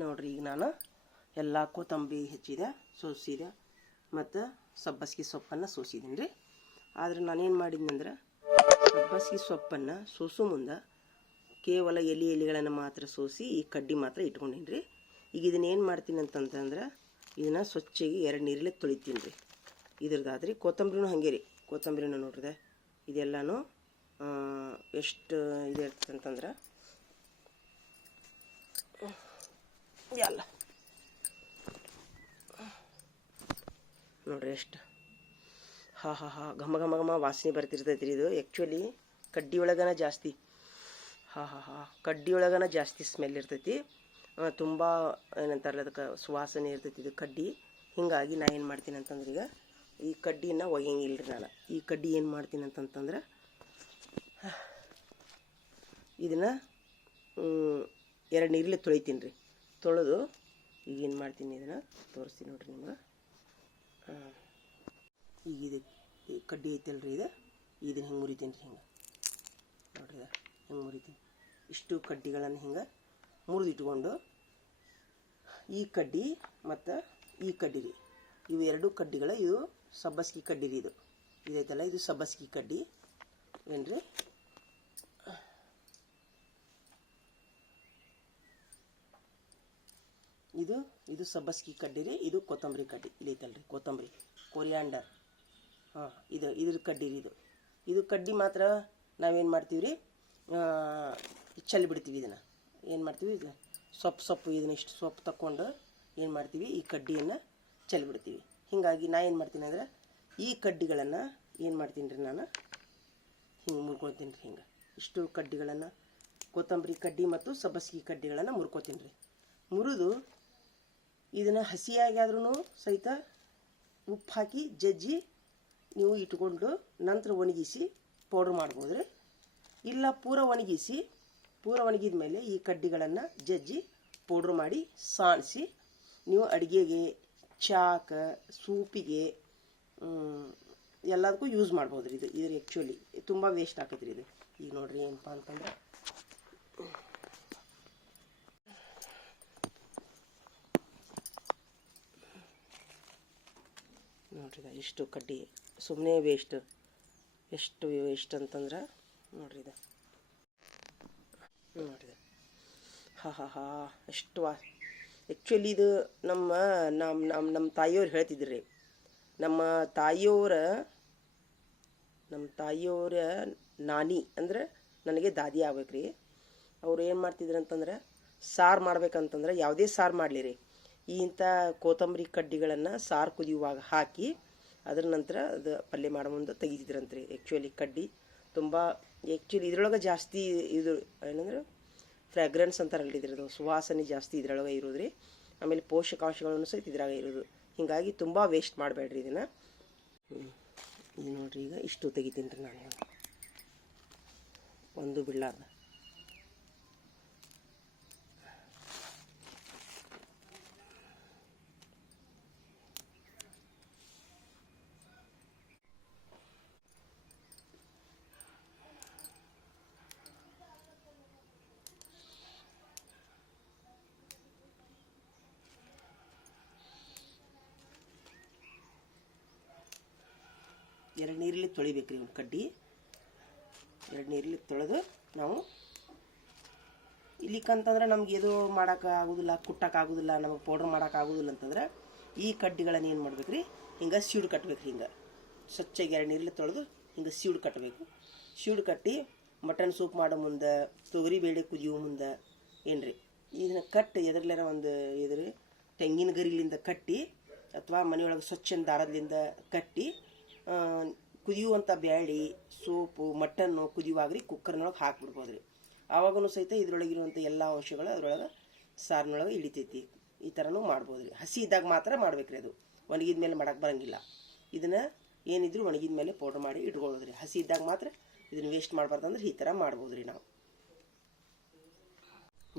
ನೋಡ್ರಿ ಈಗ ನಾನು. ಎಲ್ಲ ಕೊತ್ತಂಬರಿ ಹೆಚ್ಚಿದೆ, ಸೋಸಿದೆ. ಮತ್ತು ಸಬ್ಬಸ್ಗೆ ಸೊಪ್ಪನ್ನು ಸೋಸಿದ್ದೀನಿ ರೀ. ಆದರೆ ನಾನೇನು ಮಾಡಿದ್ನಂದ್ರೆ ಸಬ್ಬಸಿಗೆ ಸೊಪ್ಪನ್ನು ಸೋಸೋ ಮುಂದೆ ಕೇವಲ ಎಲೆ ಎಲೆಗಳನ್ನು ಮಾತ್ರ ಸೋಸಿ ಈ ಕಡ್ಡಿ ಮಾತ್ರ ಇಟ್ಕೊಂಡೀನಿ ರೀ. ಈಗ ಇದನ್ನ ಏನು ಮಾಡ್ತೀನಿ ಅಂತಂತಂದ್ರೆ ಇದನ್ನು ಸ್ವಚ್ಛಗೆ ಎರಡು ನೀರಲ್ಲಿ ತೊಳಿತೀನಿ ರೀ. ಇದ್ರದ್ದಾದ್ರಿ ಕೊತ್ತಂಬರಿನೂ ಹಾಗೆ ರೀ. ಕೊತ್ತಂಬರಿನೂ ನೋಡ್ರಿದೆ ಇದೆಲ್ಲನೂ ಎಷ್ಟು ಎಷ್ಟು ಇದೆ ಎಲ್ಲ ನೋಡ್ರಿ ಎಷ್ಟು ಹಾ ಹಾ ಹಾ. ಘಮ ಘಮ ಘಮ ವಾಸನೆ ಬರ್ತಿರ್ತೈತೆ ರೀ ಇದು. ಆ್ಯಕ್ಚುಲಿ ಕಡ್ಡಿ ಒಳಗನ ಜಾಸ್ತಿ. ಹಾ ಹಾ ಹಾ. ಕಡ್ಡಿ ಒಳಗನ ಜಾಸ್ತಿ ಸ್ಮೆಲ್ ಇರ್ತೈತಿ. ತುಂಬ ಏನಂತಾರಲ್ಲ ಅದಕ್ಕೆ, ಸುವಾಸನೆ ಇರ್ತೈತಿ ಇದು ಕಡ್ಡಿ. ಹೀಗಾಗಿ ನಾ ಏನು ಮಾಡ್ತೀನಿ ಅಂತಂದ್ರೆ ಈಗ ಈ ಕಡ್ಡಿನ ಒಯ್ಯಂಗಿಲ್ಲ ರೀ ನಾನು. ಈ ಕಡ್ಡಿ ಏನು ಮಾಡ್ತೀನಿ ಅಂತಂತಂದ್ರೆ ಇದನ್ನು ಎರಡು ನೀರಲ್ಲಿ ತೊಳಿತೀನಿ ರೀ ತೊಳೆದು ಈಗ ಏನು ಮಾಡ್ತೀನಿ ಇದನ್ನು? ತೋರಿಸ್ತೀನಿ ನೋಡ್ರಿ ನಿಮ್ಗೆ. ಈಗ ಇದು ಕಡ್ಡಿ ಐತಲ್ರಿ ರೀ ಇದು. ಇದನ್ನ ಹಿಂಗೆ ಮುರಿತೀನಿ ರೀ ಹಿಂಗೆ? ನೋಡ್ರಿ ಹಿಂಗೆ ಮುರಿತೀನಿ. ಇಷ್ಟು ಕಡ್ಡಿಗಳನ್ನು ಹಿಂಗೆ ಮುರಿದಿಟ್ಕೊಂಡು ಈ ಕಡ್ಡಿ ಮತ್ತು ಈ ಕಡ್ಡಿ ರೀ. ಇವು ಎರಡು ಕಡ್ಡಿಗಳ, ಇದು ಸಬ್ಬಸ್ಗಿ ಕಡ್ಡಿ ರೀ ಇದು. ಇದೈತಲ್ಲ, ಇದು ಸಬ್ಬಸ್ಗಿ ಕಡ್ಡಿ. ಏನ್ರಿ? ಇದು ಇದು ಸಬ್ಬಸ್ಗಿ ಕಡ್ಡಿ ರೀ, ಇದು ಕೊತ್ತಂಬರಿ ಕಡ್ಡಿ. ಇಲ್ಲಿ ಐತಲ್ರಿ, ಕೊತ್ತಂಬರಿ. ಕೊರಿಯಾಂಡರ್ ಹಾಂ, ಇದು, ಇದ್ರ ಕಡ್ಡಿ ರೀ ಇದು. ಇದು ಕಡ್ಡಿ ಮಾತ್ರ ನಾವೇನು ಮಾಡ್ತೀವಿ ರೀ ಚಲ್ಲಿ ಬಿಡ್ತೀವಿ ಇದನ್ನು. ಏನು ಮಾಡ್ತೀವಿ? ಇದು ಸೊಪ್ಪು ಸೊಪ್ಪು, ಇದನ್ನ ಇಷ್ಟು ಸೊಪ್ಪು ತಕ್ಕೊಂಡು ಏನು ಮಾಡ್ತೀವಿ? ಈ ಕಡ್ಡಿಯನ್ನು ಚೆಲ್ಲಿ ಬಿಡ್ತೀವಿ. ಹೀಗಾಗಿ ನಾ ಏನು ಮಾಡ್ತೀನಿ ಅಂದ್ರೆ, ಈ ಕಡ್ಡಿಗಳನ್ನು ಏನು ಮಾಡ್ತೀನಿ ರೀ ನಾನು? ಹಿಂಗೆ ಮುರ್ಕೊಳ್ತೀನಿ ರೀ ಹಿಂಗೆ. ಇಷ್ಟು ಕಡ್ಡಿಗಳನ್ನು, ಕೊತ್ತಂಬರಿ ಕಡ್ಡಿ ಮತ್ತು ಸಬ್ಬಸಿಗೆ ಕಡ್ಡಿಗಳನ್ನು ಮುರ್ಕೋತೀನಿ ರೀ. ಮುರಿದು ಇದನ್ನು ಹಸಿಯಾಗಾದ್ರೂ ಸಹಿತ ಉಪ್ಪು ಹಾಕಿ ಜಜ್ಜಿ ನೀವು ಇಟ್ಕೊಂಡು ನಂತರ ಒಣಗಿಸಿ ಪೌಡ್ರ್ ಮಾಡ್ಬೋದು ರೀ ಇಲ್ಲ ಪೂರ ಒಣಗಿಸಿ, ಪೂರ ಒಣಗಿದ ಮೇಲೆ ಈ ಕಡ್ಡಿಗಳನ್ನು ಜಜ್ಜಿ ಪೌಡ್ರ್ ಮಾಡಿ ಸಾಣಿಸಿ ನೀವು ಅಡುಗೆಗೆ, ಚಾಕ, ಸೂಪಿಗೆ ಎಲ್ಲದಕ್ಕೂ ಯೂಸ್ ಮಾಡ್ಬೋದು ರೀ ಇದು. ಇದ್ರ ಆ್ಯಕ್ಚುಲಿ ತುಂಬ ವೇಸ್ಟ್ ಆಕೈತೆ ರೀ ಇದು. ಈಗ ನೋಡಿರಿ ಏನಪ್ಪ ಅಂತಂದ್ರೆ ನೋಡ್ರಿ ಇಷ್ಟು ಕಡ್ಡಿ ಸುಮ್ಮನೆ ವೇಸ್ಟ್ ಎಷ್ಟು ವೇಸ್ಟ್ ಅಂತಂದ್ರೆ ನೋಡ್ರಿ ಇದು. ನೋಡ್ರಿ ಹಾ ಹಾ ಹಾ, ಎಷ್ಟು ವಾ ಆ್ಯಕ್ಚುಲಿ ಇದು ನಮ್ಮ ನಮ್ಮ ನಮ್ಮ ನಮ್ಮ ತಾಯಿಯವ್ರು ಹೇಳ್ತಿದ್ರಿ. ನಮ್ಮ ತಾಯಿಯವರ ನಮ್ಮ ತಾಯಿಯವರ ನಾನಿ ಅಂದ್ರೆ ನನಗೆ ದಾದಿ ಆಗ್ಬೇಕ್ರಿ. ಅವ್ರು ಏನು ಮಾಡ್ತಿದ್ರು ಅಂತಂದ್ರೆ ಸಾರು ಮಾಡ್ಬೇಕಂತಂದ್ರೆ ಯಾವುದೇ ಸಾರು ಮಾಡಲಿ ರೀ ಈ ಇಂಥ ಕೊತ್ತಂಬರಿ ಕಡ್ಡಿಗಳನ್ನು ಸಾರು ಕುದಿಯುವಾಗ ಹಾಕಿ ಅದ್ರ ನಂತರ ಅದು ಪಲ್ಯ ಮಾಡೋ ಮುಂದೆ ತೆಗಿತಿದ್ರಂತ್ರಿ. ಆ್ಯಕ್ಚುಲಿ ಕಡ್ಡಿ ತುಂಬ ಆ್ಯಕ್ಚುಲಿ ಇದ್ರೊಳಗೆ ಜಾಸ್ತಿ ಇದು ಏನಂದ್ರೆ ಫ್ರಾಗ್ರೆನ್ಸ್ ಅಂತಾರಲ್ಲ ಇದ್ರದ್ದು ಸುವಾಸನೆ ಜಾಸ್ತಿ ಇದ್ರೊಳಗೆ ಇರೋದು ರೀ ಆಮೇಲೆ ಪೋಷಕಾಂಶಗಳನ್ನು ಸಹಿತ ಇದ್ರಾಗ ಇರೋದು. ಹೀಗಾಗಿ ತುಂಬ ವೇಸ್ಟ್ ಮಾಡಬೇಡ್ರಿ ಇದನ್ನು. ಇದು ನೋಡ್ರಿ ಈಗ ಇಷ್ಟು ತೆಗಿತೀನಿ ರೀ ನಾನು. ಒಂದು ಬಿಡ್ಲಾರ್ದ ಎರಡು ನೀರಲ್ಲಿ ತೊಳಿಬೇಕು ರೀ ಒಂದು ಕಡ್ಡಿ. ಎರಡು ನೀರಲ್ಲಿ ತೊಳೆದು ನಾವು ಇಲ್ಲಿಕಂತಂದ್ರೆ ನಮ್ಗೆ ಇದು ಮಾಡೋಕೆ ಆಗೋದಿಲ್ಲ ಕುಟ್ಟಕ್ಕೆ ಆಗೋದಿಲ್ಲ, ನಮಗೆ ಪೌಡ್ರ್ ಮಾಡೋಕೆ ಆಗೋದಿಲ್ಲ ಅಂತಂದ್ರೆ ಈ ಕಡ್ಡಿಗಳನ್ನು ಏನು ಮಾಡ್ಬೇಕು ರೀ ಹಿಂಗೆ ಸೀಡು ಕಟ್ಬೇಕು ರೀ ಹಿಂಗೆ. ಸ್ವಚ್ಛಗೆ ಎರಡು ನೀರಲ್ಲಿ ತೊಳೆದು ಹಿಂಗೆ ಸೀಡು ಕಟ್ಟಬೇಕು ಸೀಡು ಕಟ್ಟಿ ಮಟನ್ ಸೂಪ್ ಮಾಡೋ ಮುಂದೆ, ತೊಗರಿ ಬೇಳೆ ಕುದಿಯೋ ಮುಂದೆ ಏನು ರೀ ಇದನ್ನ ಕಟ್ಟಿ ಎದ್ರಲ್ಲಾರ ಒಂದು ಇದ್ರಿ, ತೆಂಗಿನ ಗರಿಲಿಂದ ಕಟ್ಟಿ ಅಥವಾ ಮನೆಯೊಳಗೆ ಸ್ವಚ್ಛನ ದಾರದಿಂದ ಕಟ್ಟಿ ಕುದಿಯುವಂಥ ಬ್ಯಾಳಿ, ಸೋಪು ಮಟನ್ನು ಕುದಿಯುವಾಗ್ರಿ ಕುಕ್ಕರ್ನೊಳಗೆ ಹಾಕ್ಬಿಡ್ಬೋದು ರೀ ಆವಾಗೂ ಸಹಿತ ಇದ್ರೊಳಗಿರುವಂಥ ಎಲ್ಲ ಅಂಶಗಳು ಅದ್ರೊಳಗೆ ಸಾರಿನೊಳಗೆ ಇಳಿತೈತಿ. ಈ ಥರನೂ ಮಾಡ್ಬೋದು ರೀ ಹಸಿ ಇದ್ದಾಗ ಮಾತ್ರ ಮಾಡ್ಬೇಕು ರೀ ಅದು. ಒಣಗಿದ ಮೇಲೆ ಮಾಡಕ್ಕೆ ಬರಂಗಿಲ್ಲ. ಇದನ್ನು ಏನಿದ್ರು ಒಣಗಿದ ಮೇಲೆ ಪೌಡ್ರ್ ಮಾಡಿ ಇಟ್ಕೊಳ್ಳೋದು ರೀ ಹಸಿ ಇದ್ದಾಗ ಮಾತ್ರ ಇದನ್ನು ವೇಸ್ಟ್ ಮಾಡಬಾರ್ದು ಅಂದ್ರೆ ಈ ಥರ ಮಾಡ್ಬೋದು ರೀ ನಾವು.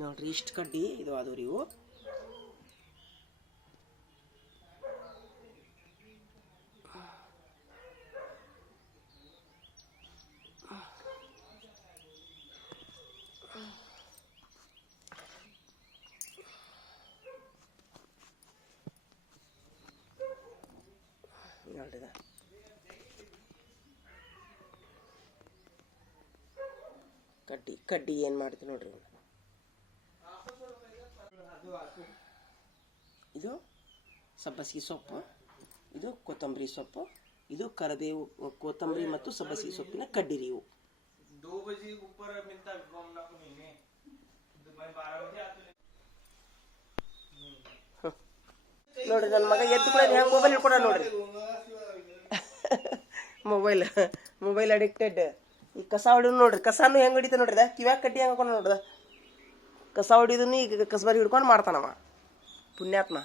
ನೋಡ್ರಿ, ಇಷ್ಟು ಕಡ್ಡಿ ಇದು ಅದು ರೀ ಇವು ಕಡ್ಡಿ ಕಡ್ಡಿ ಏನು ಮಾಡ್ತೀವಿ ನೋಡ್ರಿ. ಇದು ಸಬ್ಬಸಿಗೆ ಸೊಪ್ಪು, ಇದು ಕೊತ್ತಂಬರಿ ಸೊಪ್ಪು, ಇದು ಕರಬೇವು, ಕೊತ್ತಂಬರಿ ಮತ್ತು ಸಬ್ಬಸಿಗೆ ಸೊಪ್ಪಿನ ಕಡ್ಡಿ ರೀ ಇವು. ನೋಡ್ರಿ ನನ್ನ ಮಗ ಎದ್ದು ಕೂಡ ಹೆಂಗೆ ಮೊಬೈಲ್ ಹಿಡ್ಕೊಡ ನೋಡ್ರಿ. ಮೊಬೈಲ್ ಮೊಬೈಲ್ ಅಡಿಕ್ಟೆಡ್ ಈ ಕಸ ಹೊಡಿದು ನೋಡ್ರಿ, ಕಸಾನು ಹೆಂಗೆ ಹೊಡಿತ ನೋಡ್ರಿ ಕಿವ್ಯಾಗ ಕಟ್ಟಿ ಹೆಂಗೆ ಹಾಕೊಂಡು ನೋಡ್ದ? ಕಸ ಹೊಡಿದನು ಈಗ ಕಸಬಾರಿ ಹಿಡ್ಕೊಂಡು ಮಾಡ್ತಾನವ. ಪುಣ್ಯಾತ್ಮ.